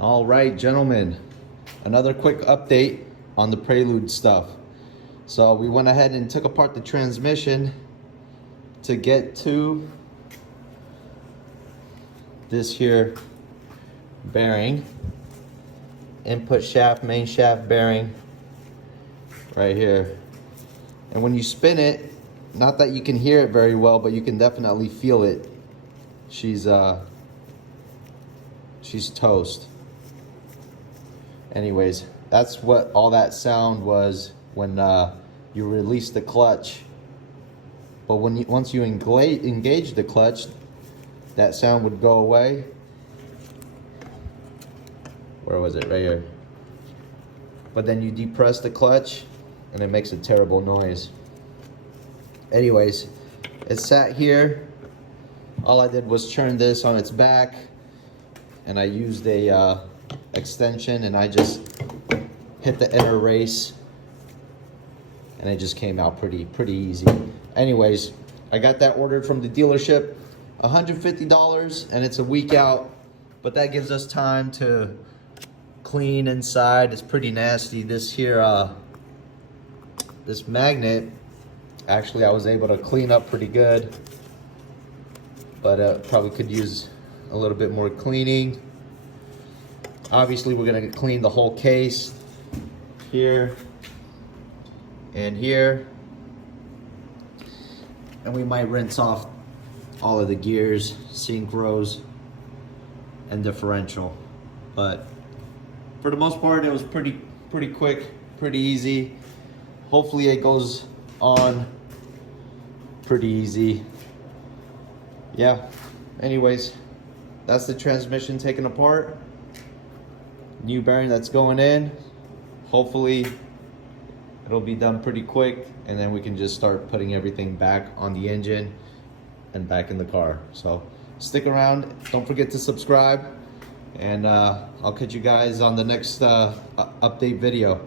All right, gentlemen, another quick update on the Prelude stuff. So we went ahead and took apart the transmission to get to this here bearing, input shaft, main shaft bearing right here. And when you spin it, not that you can hear it very well, but you can definitely feel it. She's toast. Anyways, that's what all that sound was when you release the clutch. But once you engage the clutch, that sound would go away. Where was it? Right here. But then you depress the clutch and it makes a terrible noise. Anyways, it sat here. All I did was turn this on its back, and I used a extension, and I just hit the inner race, and it just came out pretty easy. Anyways, I got that ordered from the dealership, $150, and it's a week out, but that gives us time to clean inside. It's pretty nasty. This here, this magnet, actually I was able to clean up pretty good, but probably could use a little bit more cleaning. Obviously we're gonna clean the whole case here and here, and we might rinse off all of the gears, sync rows, and differential. But for the most part, it was pretty quick, pretty easy. Hopefully it goes on pretty easy. Yeah, anyways, that's the transmission taken apart. New bearing that's going in. Hopefully it'll be done pretty quick, and then we can just start putting everything back on the engine and back in the car. So stick around, don't forget to subscribe, and I'll catch you guys on the next update video.